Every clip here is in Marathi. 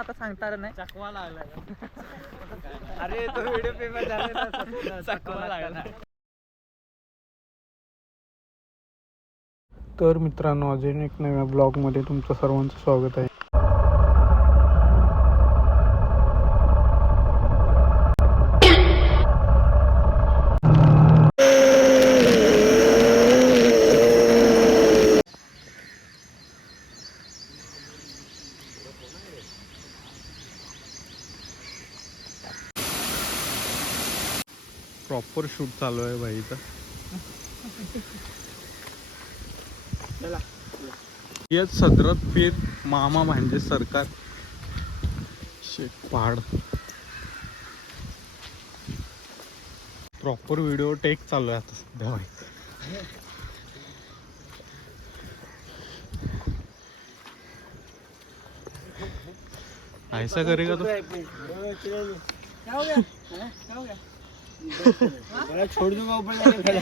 आता सांगता आलं नाही. चकवा लागला अरे तो व्हिडिओ फेमस झाला चकवा लागला. तर मित्रांनो अजून एक नव्या ब्लॉगमध्ये तुमचं सर्वांचं स्वागत आहे प्रॉपर शूट चालू आहे भाई इथं. येत सदरत पीर मामा म्हणजे सरकार. शेख पहाड. प्रॉपर व्हिडिओ टेक चालू आहे आता सध्या भाई. ऐसा करेगा तो छोड़ दूंगा ऊपर जाके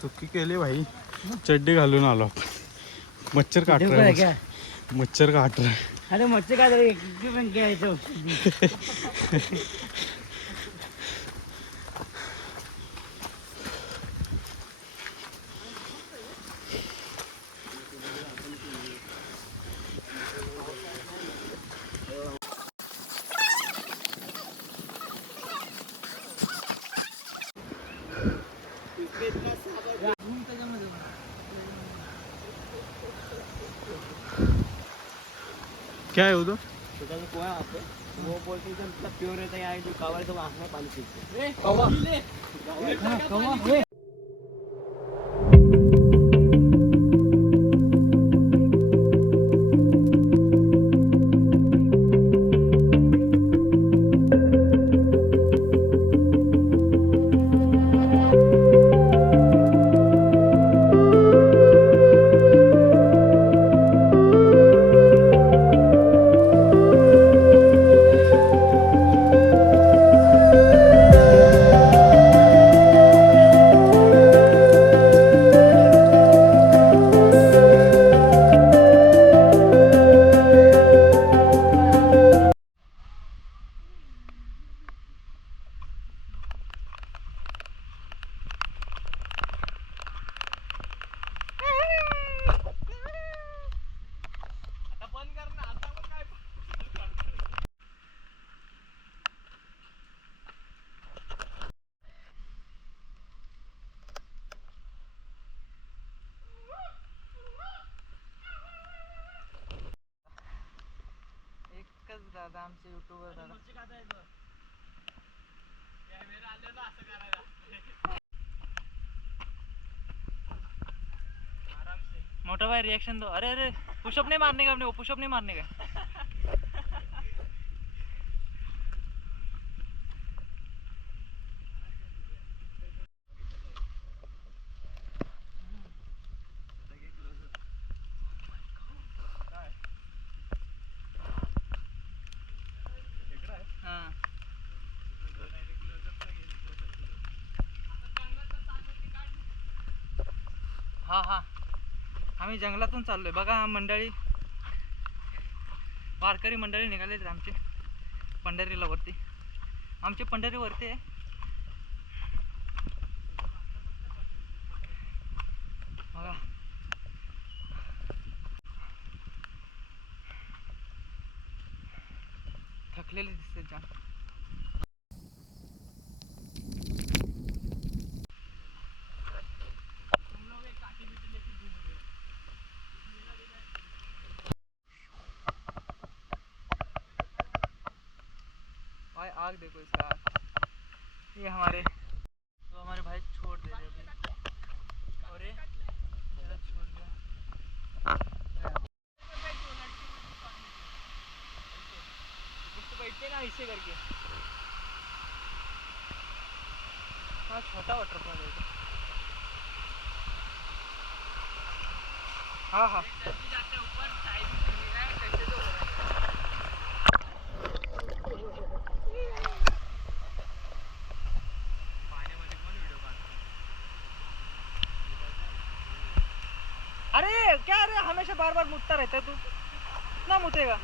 चुकी केली भाई. चड्डी घालून आलो मच्छर काट रहा मच्छर काट रहा है. अरे मच्छी काय तरी पण घ्यायचं क्या है उधर त्याचं पोहा आपण वो बोलते एकदम मोटा भाई रिएक्शन दो। अरे अरे पुशअप नहीं मारने का अपने को पुशअप नहीं मारने का हां हा हा आम्ही जंगलातून चाललोय. बघा मंडळी. वारकरी मंडळी निघालेत आमचे. पंढरीला वरती. आमचे पंढरी वरती आहे. बघा. दिसते जाम. भाई आग देखो इसका। ये हमारे तो हमारे भाई छोड़ दे रहे अभी। और ये छोड़ दिया तो बैठते ना ऐसे करके। हाँ छोटा वाटरफॉल है तो। हाँ हाँ। बार बार मुतता रहता है तू ना मुतेगा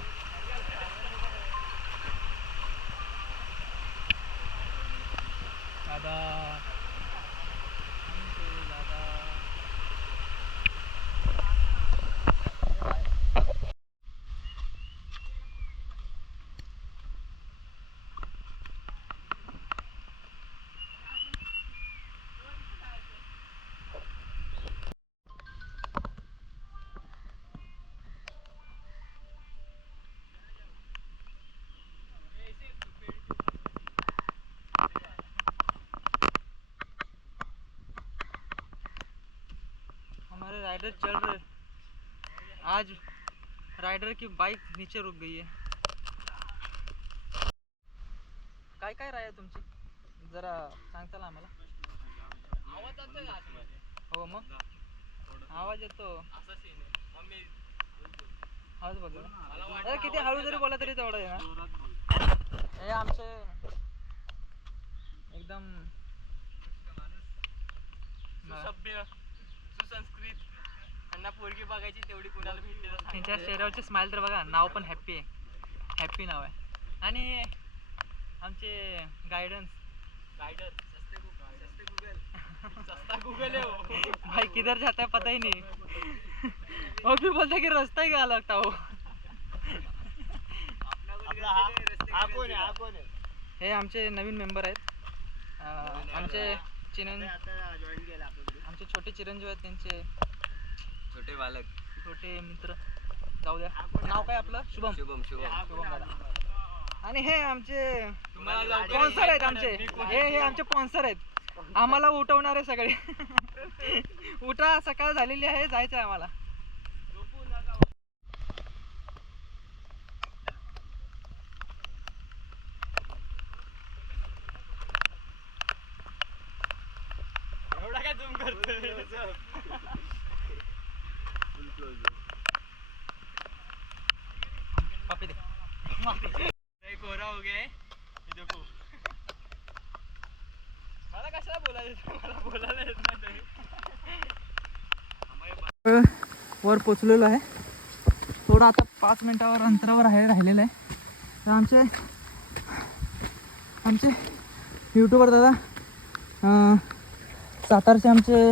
राइडर चल रहे। आज राइडर की बाइक नीचे रुक गई है। काय काय राय तुमची? जरा सांगताल आम्हाला? हो मग? आवाज येतो. आवाज बघ अरे किती हळू जरी बोला तरी तेवढं आहे ना? हे आमचे एकदम सुसंस्कृत त्यांना पोरगी बघायची तेवढी कुणाला भेटते तर त्यांच्या. चेहऱ्यावरचे स्माइल तर बघा नाव पण हॅप्पी आहे. हॅप्पी नाव आहे. आणि आमचे गायडन्स गायडर सस्ते गुगल सस्ते गुगल सस्ता गुगल है. वो भाई किधर जाता है पता ही नहीं. वो भी बोलता कि रास्ता ही कहाँ लगता हो आपला हा हा कोण आहे हा कोण आहे हे आमचे नवीन मेंबर आहेत. अं, आमचे चिरं आता जॉईन केला आपल्याकडे आमचे छोटे चिरंजीव आहेत त्यांचे छोटे बालक. छोटे मित्र. जाऊ द्या. नाव काय आपलं? शुभम. शुभम शुभम. शुभम दादा. आणि हे आमचे स्पॉन्सर आहेत आमचे. हे हे आमचे स्पॉन्सर आहेत. आम्हाला उठवणारे सगळे. उठा सकाळ झालेली आहे जायचं आहे आम्हाला एवढा काय झूम करतोय पापी दे एक कोरा हो गया देखो. मला कशाला बोलायचं? मला बोलायला येत नाही वर पोचलेलो आहे. थोडं आता पाच मिनिटावर अंतरावर आहे राहिलेलं आहे. तर आमचे आमचे यूट्यूबर दादा सातारचे आमचे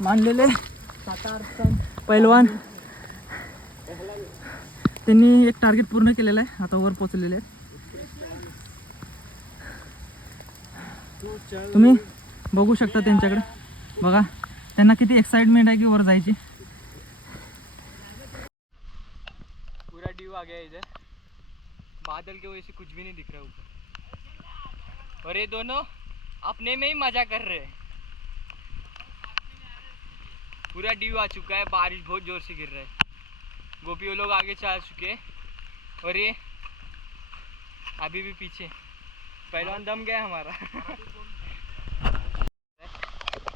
मानलेले पैलवान. त्यांनी एक टार्गेट पूर्ण केलेलं आहे. आता वर पोचलेले आहेत. तुम्ही बघू शकता त्यांच्याकडे. बघा त्यांना किती एक्साइटमेंट आहे की वर जायची. पूरा ड्यू आ गया इधर. बादल की वजह से कुछ भी नहीं दिख रहा ऊपर। और ये दोनों अपने में ही मजा कर रहे हैं। पूरा ड्यू आ चुका है, बारिश बहुत ज़ोर से गिर रहा है। गोपियों लोग आगे चल चुके और ये अभी भी पीछे। पहलवान दम गया हमारा।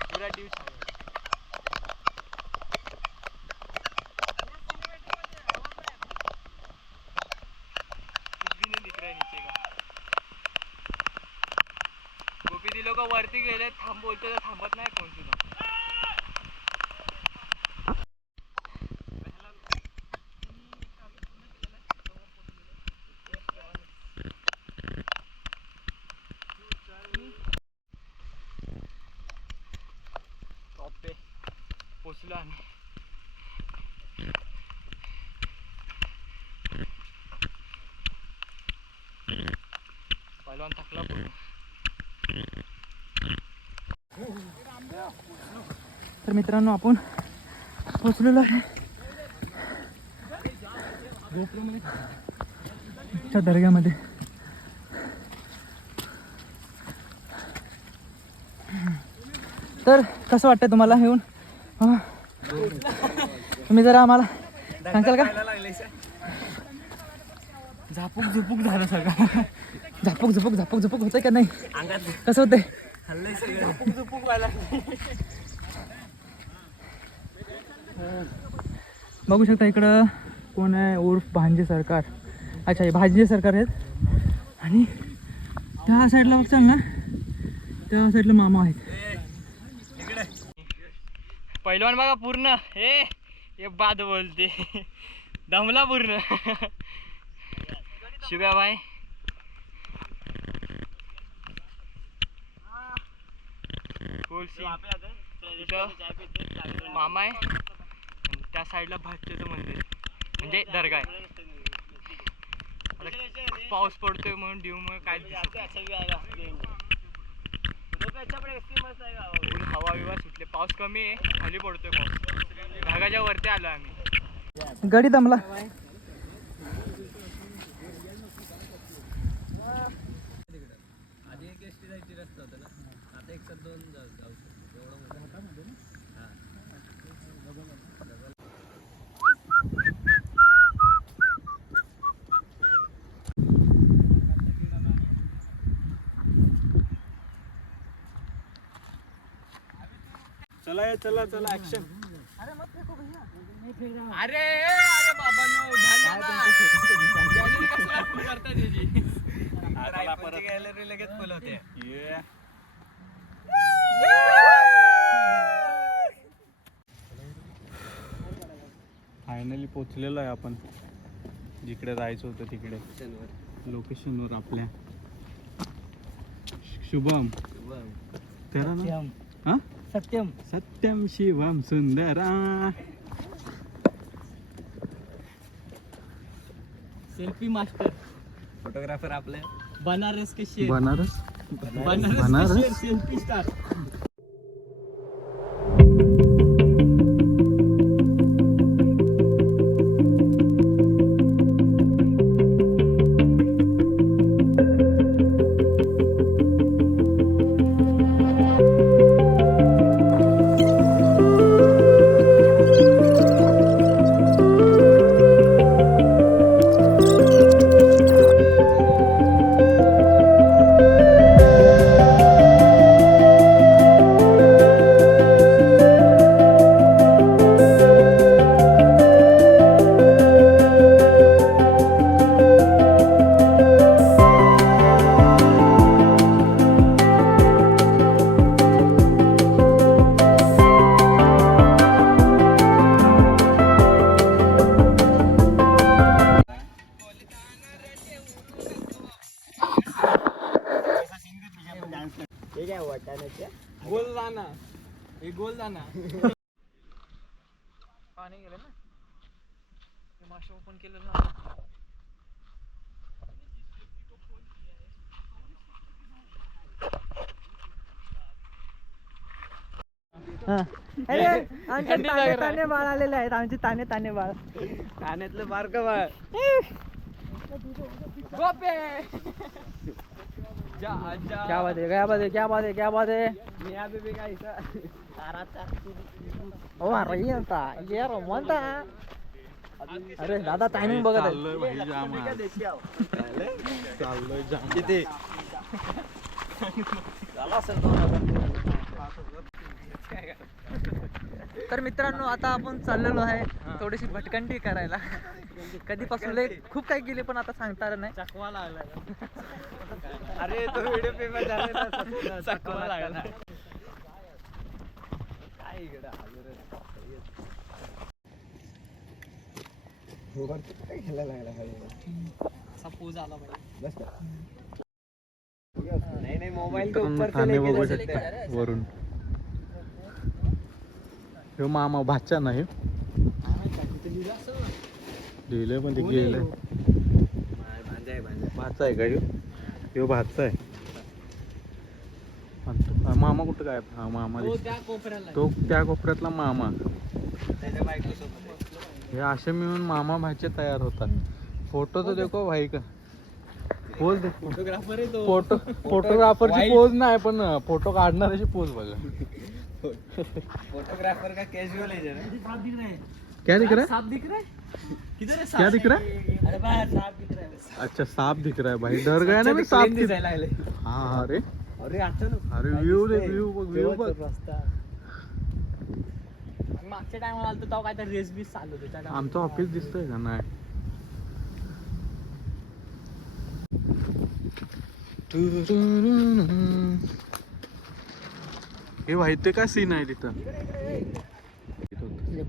पूरा ड्यू छा गोपी लोक वरती गेले थांब बोलतो तर थांबत नाही कोण सुद्धा तर मित्रांनो आपण पोचलेलो आहे. च्या दर्ग्यामध्ये. तर कसं वाटतंय तुम्हाला येऊन. तुम्ही जरा आम्हाला सांगताल का? झापूक झुपूक झालं सगळं. झापूक झुपूक झापूक झुपूक होतंय का नाही? कसं होतंय? बघू शकता इकडं कोण आहे उर्फ भांजे सरकार. अच्छा हे भांजे सरकार आहेत. आणि त्या साईडला बघचाल ना त्या साईडला मामा आहेत. पहिलवान बघा पूर्ण. हे हे बाद बोलते. दमला पूर्ण. शिव्या बाय मामा आहे. त्या साईडला भाजच्याचं मंदिर. म्हणजे दर्गा आहे. आता पाऊस पडतोय म्हणून डिव मग काय हवा बिवा सुटले. पाऊस कमी आहे खाली पडतोय पाऊस. ढगाच्या वरती आलो आम्ही. गडी दमला चला ये, चला चला ऍक्शन अरे गॅलरी लगेच फुल होते. फायनली पोचलेलो आहे आपण. जिकडे जायचं होतं तिकडे. लोकेशनवर आपल्या. शुभम. त्याला ना. हा? सत्यम. सत्यम शिवम सुंदरा. सेल्फी मास्टर फोटोग्राफर आपले. बनारस के शेर. बनारस? बनारस बनारस? सेल्फी स्टार गोल दाना हे गोल दाना पाणी गेलं ना? मासे ओपन केलं ना. अरे आमचे ताने ताने बाळ आलेले आहेत. आमचे ताने ताने बाळ. ठाण्यातलं बारक बाळ. गोपे! क्या बात है क्या बात है क्या बात है क्या बात है? मी अभी भी काय ओ अरे ये आता. ये रोमंता अरे दादा टायमिंग बघत आहे. चाललोय भाई जाम आज. चाललोय जाम. किती? तर मित्रांनो आता आपण चाललेलो आहे थोडीशी भटकंती करायला. कधीपासून लय खूप काही गेले पण आता सांगता नाही. चकवा लागला. अरे तो व्हिडिओ पेमेंट झाला चकवा लागला. काय इकडं असा पूज आला पाहिजे नाही नाही मोबाईल मित्रांनो, ठाणे बघू शकता. वरून. ह्यो मामा भाचा नाही लिहिलंय पण ते गेलंय. भाचा आहे का ह्यो ह्यो भातचा आहे हा, मामा कुठं काय हा मामा हो तो त्या कोपऱ्यातला मामा. त्याच्या बायकोसोबत हे असे मिळून मामा भाचे तयार होतात. फोटो तर देखो भाई का. पोज दे. फोटोग्राफर आहे तो. फोटो फोटोग्राफरची. पोज नाही पण फोटो काढणाऱ्याची पोज बघा. फोटोग्राफर का कैजुअल है क्या दिख रहा है? दिख रहा है? किधर है क्या दिख रहा है? अरे बाहर साफ़ दिख रहा है अच्छा सांप दिख रहा है भाई। डर गया ना मी सांप दिख- दिसायला लागले हा अरे। अरे अचानक। अरे व्ह्यू दे व्ह्यू बघ व्ह्यू बघ मागच्या टायमाला आलतो तेव्हा काय तर रेस बीस चालू होते. आमचं ऑफ़िस दिसतंय का नाही? हे माहिती सीन आहे तिथं?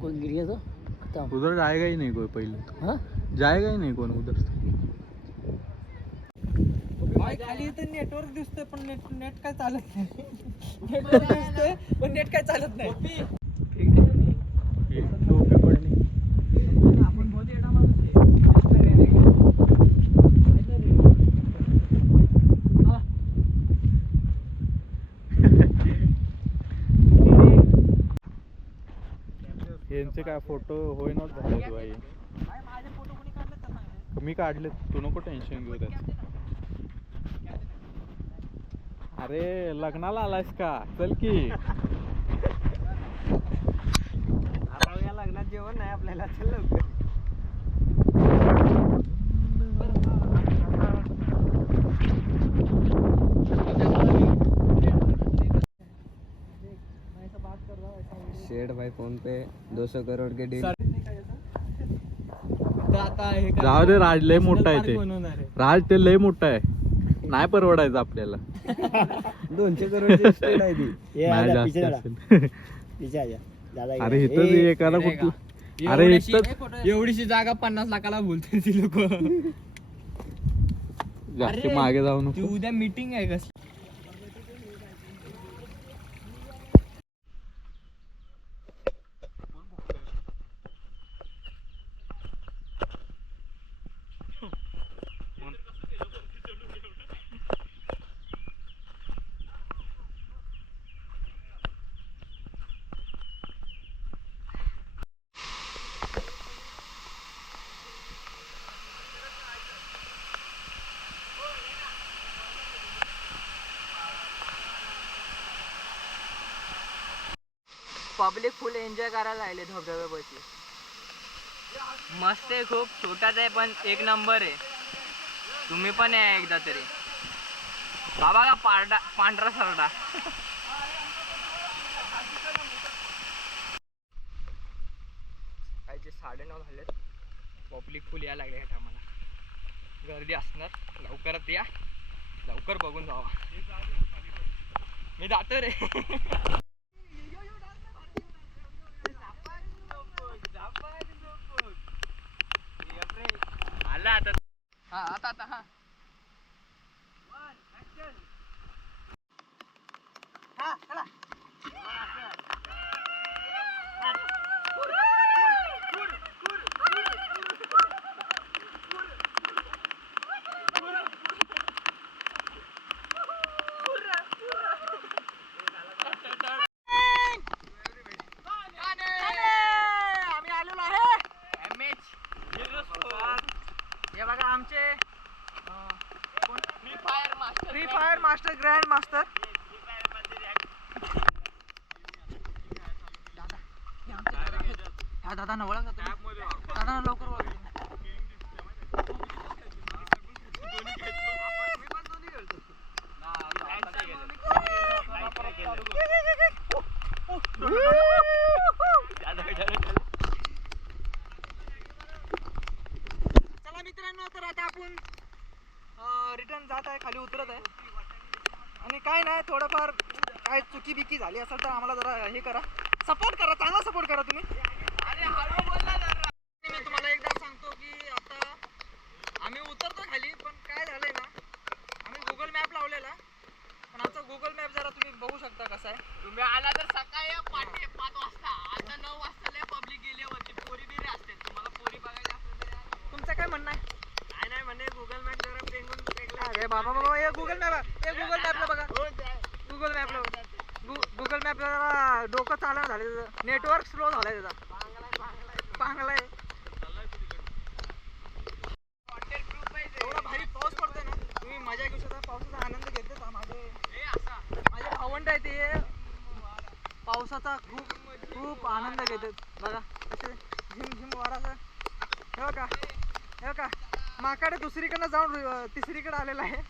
कोई गिर गया तो खत्म उधर जाएगा ही नहीं कोई पहले. हाँ? जाएगा ही नहीं कोण उधर भाई खाली तर नेटवर्क दिसतोय पण नेट नेट काय चालत नाही. नेटवर्क दिसतोय पण नेट काय चालत नाही हे टोपी पडली आपण बहुत येडा माणूस आहे हा. यांचे काय फोटो होईनाच झाले तर सांग. मी काढले तू नको टेन्शन घेऊ त्याचं अरे लग्नाला आलायस का? चल की. आता या लग्नात जेवण नाही आपल्याला चल लवकर. शेड भाई फोन पे 200 करोड़ के डील? जाऊ दे राज लय मोठा आहे ते. राज ते लय मोठा आहे नाही परवडायचं आपल्याला दोनशे करोडची शेड आहे ती ये नाही आजा, जास्त पीछे जरा, असेल. पीछे आजा. ज्यादा अरे. इथं ए, एकाला हे कुठं? अरे एवढीशी- इथं एवढीशी जागा पन्नास लाखाला बोलते ती लोक जास्त अरे, मागे जाऊ ती नको उद्या मीटिंग आहे कसली पब्लिक फुल एन्जॉय करायला लागले धबधब्यापाशी मस्त आहे खूप छोटाच आहे पण एक नंबर आहे. तुम्ही पण या एकदा तरी. बाबा का पारडा पांढरा सरडा? कायचे साडे नऊ झालेत पब्लिक फुल या लागले ह्या टायमाला गर्दी असणार. लवकरात या. लवकर बघून जावा. मी जातो रे. आला आता हा आता आता हा आम्ही आलेलो आहे एम एच हे बघा आमचे Free Fire master Free Fire master grand master. ह्या दादा ओळख दादा लवकर चला मित्रांनो तर आता आपण रिटर्न जात आहे खाली उतरत आहे. आणि काय नाही थोडंफार काय चुकी बिकी झाली असेल तर आम्हाला जरा हे करा. सपोर्ट करा चांगला सपोर्ट करा तुम्ही. मी तुम्हाला एकदा सांगतो की आता आम्ही उतरतो खाली पण काय झालंय ना आम्ही गुगल मॅप लावलेला. पण आमचा गुगल मॅप जरा तुम्ही बघू शकता कसा आहे. तुम्ही आला तर सकाळी पाठी पाच वाजता आता नऊ वाजता लय पब्लिक गेले होती पोरी बिरी असते तुम्हाला पोरी बघायला असलं तर तुमचं काय म्हणणं आहे काय नाही म्हणे गुगल मॅप जरा पेंगून बाबा बाबा हे गुगल मॅप हे गुगल मॅपला बघा गुगल मॅपला गुगल मॅपला डोकं चालना झाले त्याचं नेटवर्क स्लो झालाय त्याचा. चांगला एवढा भारी पाऊस पडतोय ना तुम्ही मजा घेऊ शकता पावसाचा आनंद घेतोय माझे माझे भावंड आहे ते. पावसाचा खूप खूप आनंद घेतात. बघा कसे झिम झिम वाराचा. हे का हे बघा. माकडे दुसरीकडनं जाऊन अं, तिसरीकडे आलेला आहे.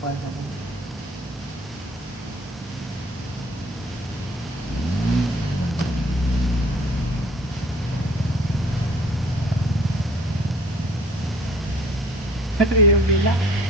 falta mucho. Pero yo.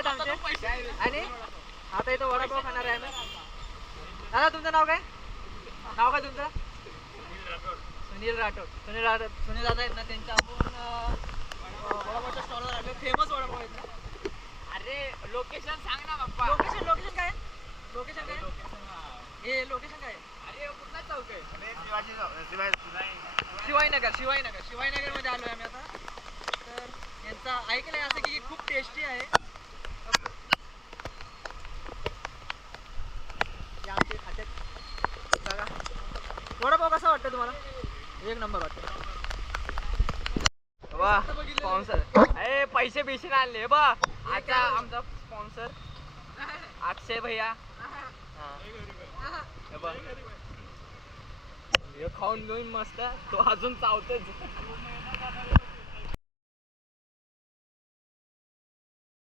आहेत आमचे. आणि आता इथं वडापाव खाणार आहे आम्ही. दादा तुमचं नाव काय? नाव काय तुमचं? सुनील राठोड. सुनील राठोड. सुनील दादा आहेत ना त्यांच्या आपण वडापावच्या स्टॉलवर आलो फेमस वडापाव आहेत ना? अरे लोकेशन सांग ना बाप्पा. लोकेशन लोकेशन काय? लोकेशन काय? हे लोकेशन काय? अरे कुठला चौक आहे? शिवाजीनगर शिवाजीनगर शिवाजीनगरमध्ये आलोय आम्ही आता तर यांचा ऐकलंय असं की खूप टेस्टी आहे हे आमचे खात्यात बघा वडापाव कसा वाटतं तुम्हाला एक नंबर वाटतं वा स्पॉन्सर अरे पैसे आणले बा आता आमचा स्पॉन्सर अक्षय भैया. हे खाऊन घेऊन मस्त तो अजून चावतच.